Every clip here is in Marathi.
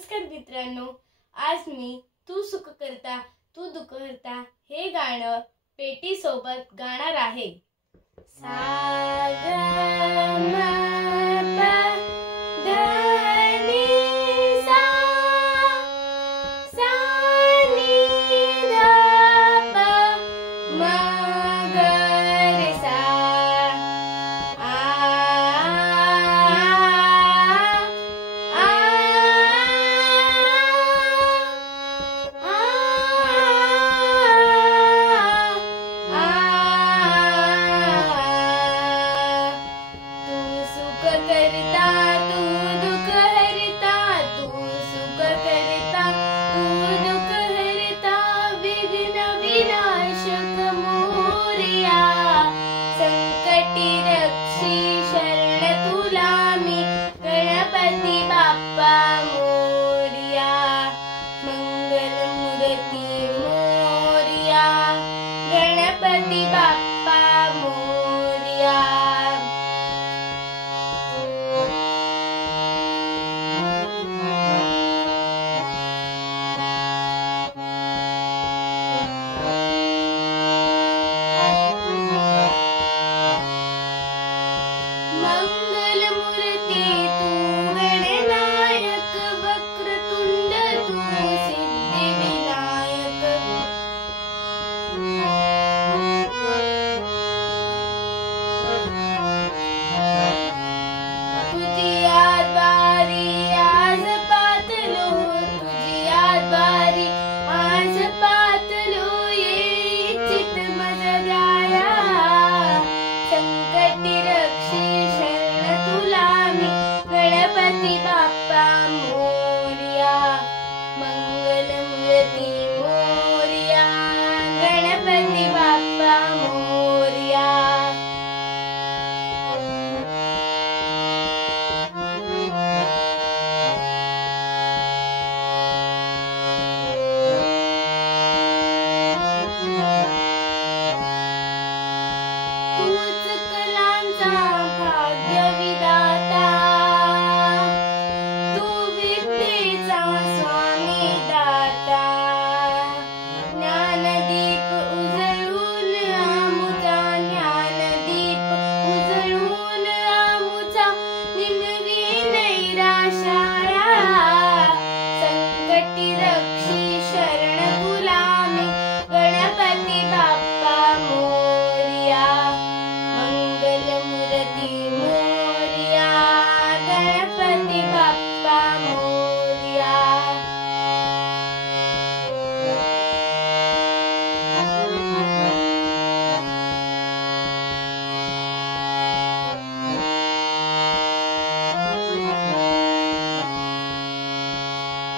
नमस्कार मित्रांनो, आज मी तू सुख करता तू दुःख हरता हे गाणं पेटी सोबत गाणार आहे। सा ग म प ध नि सा, सा नि ध प म ग रे सा, करता तू दुःख हरता, तू सुख करता तू दुःख हरता, विघ्न विनाशक मोरया, संकटी रक्षी शरण तुला मी, गणपती बाप्पा मोरया, मंगल मूर्ती मोरया, गणपती बाप्पा मोरया। मंगल मूर्ती तू गणनायक, वक्रतुंड तू सिद्धी विनायक, तुझिया द्वारी आज पातलो, तुझिया द्वारी आज पातलो, ये चित मज द्याया, संकटी रक्षी शरण तुला मी, गणपती बाप्पा मोरया, मंगल मूर्ती मोरया, गणपती बाप्पा मोरया। तूच कलांचा भाग्य विधाता, तू विद्येचा स्वामी दाता, ज्ञानदीप उजळून आमुचा, ज्ञानदीप उजळून आमुचा, निमवी नैराशाया, संकटी रक्षी शरण तुला मी, गणपती बाप्पा मोरया, मंगल मूर्ती मोरया, गणपती बाप्पा मोरया।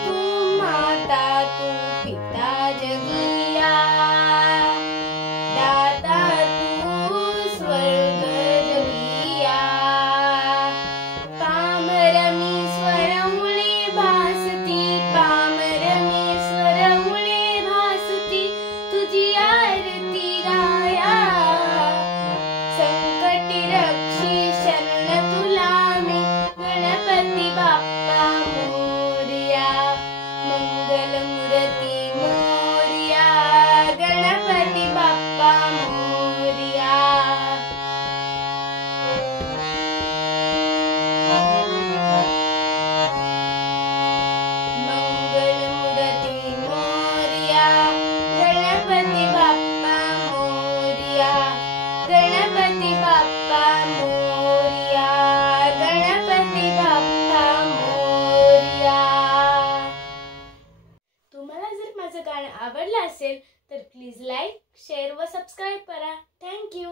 तू माता तू पिता जगिया, दाता तू स्वर्ग जगिया, पामरमीश्वर मुळे भासती, पामरमीश्वर मुळे भासती, तुझी आरती गाया, संकटी रक्षी शरण तुला मी, गणपती बाप्पा मोरया, मंगल मूर्ती मोरया, गणपती बाप्पा मोरया। मंगल मूर्ती मोरया, गणपती बाप्पा मोरया, गणपती बाप्पा मोरया, गणपती बाप्पा मोरया। तुम्हाला जर माझं गाणं आवडलं असेल तर प्लीज लाईक, शेअर व सबस्क्राईब करा। थँक्यू।